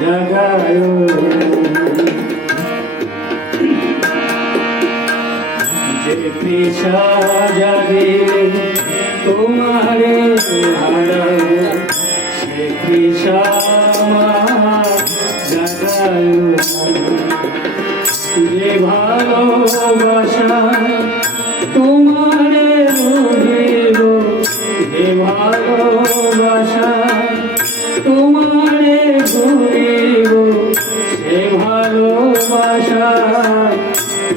জাগায় যে তৃষা জাগিলে তোমারে হারাবো সে তৃষা জাগায় যে ভালোবাসা তোমারে রহিব যে ভালোবাসা তোমারে ঘুরিব সে ভালোবাসা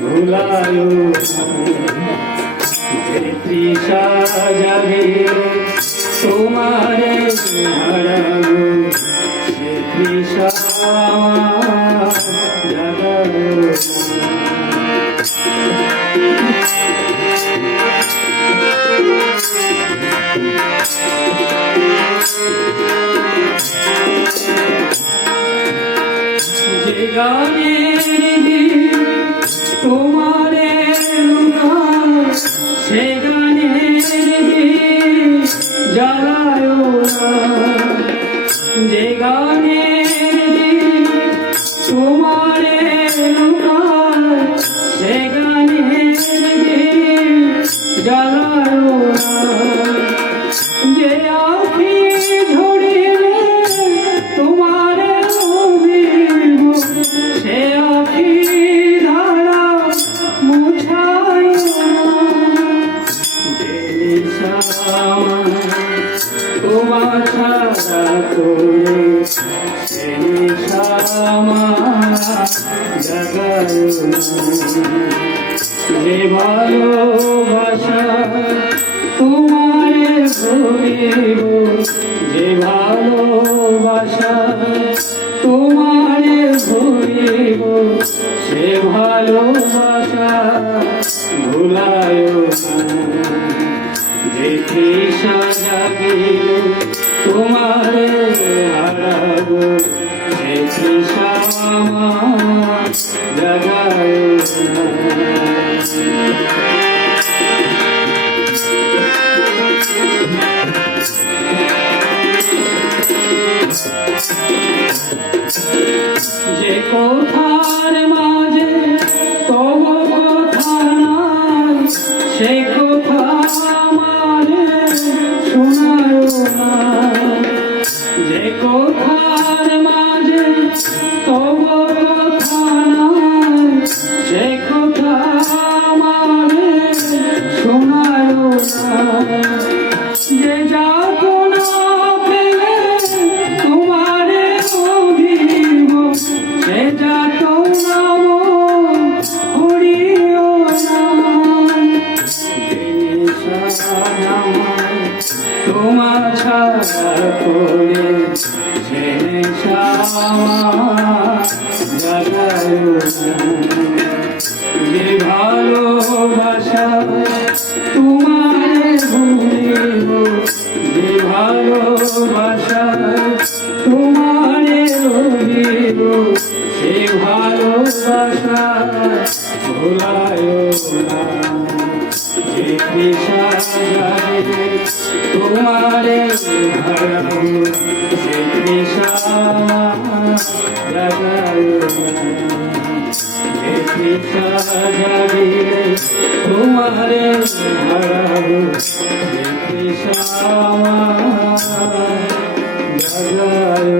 ভুলায় যে তৃষা জাগিলে তোমারে হারাবো সে তৃষা জাগায় যে গানের তোমারে সে গানের জ্বালায় যে গানের তোমারে সে গানের জ্বালায় যে আখি ঝরিলে তোমারে সে আখি ধারা মুছায় তোমার ছাড়া করে সে শ্যামা জাগায় যে ভালোবাসা তোমারে ভুলিব যে ভালোবাসা তোমারে ভুলিব সে ভালোবাসা ভুলায় যে তৃষা জাগিলে তোমারে হারাবো সে তৃষা জাগায় যে কোথার মাঝে তব কথা নাই সে কথা আমারে শোনায় না যে কোথার মাঝে তব কথা নাই সে কথা আমারে শোনায় না যে যাতনা পেলে তোমারে অভিব সে যাতনা হরিও না তোমার ছাড়া করে সে শ্যামা জাগায় যে ভালোবাসা তোমারে ভুলিব যে ভালোবাসা তোমারে রহিব সে ভালোবাসা ভুলায় না যে তৃষা জাগিলে তোমারে হারাবো সে তৃষা জাগায় যে তৃষা জাগিলে তোমারে হারাবো সে তৃষা জাগায়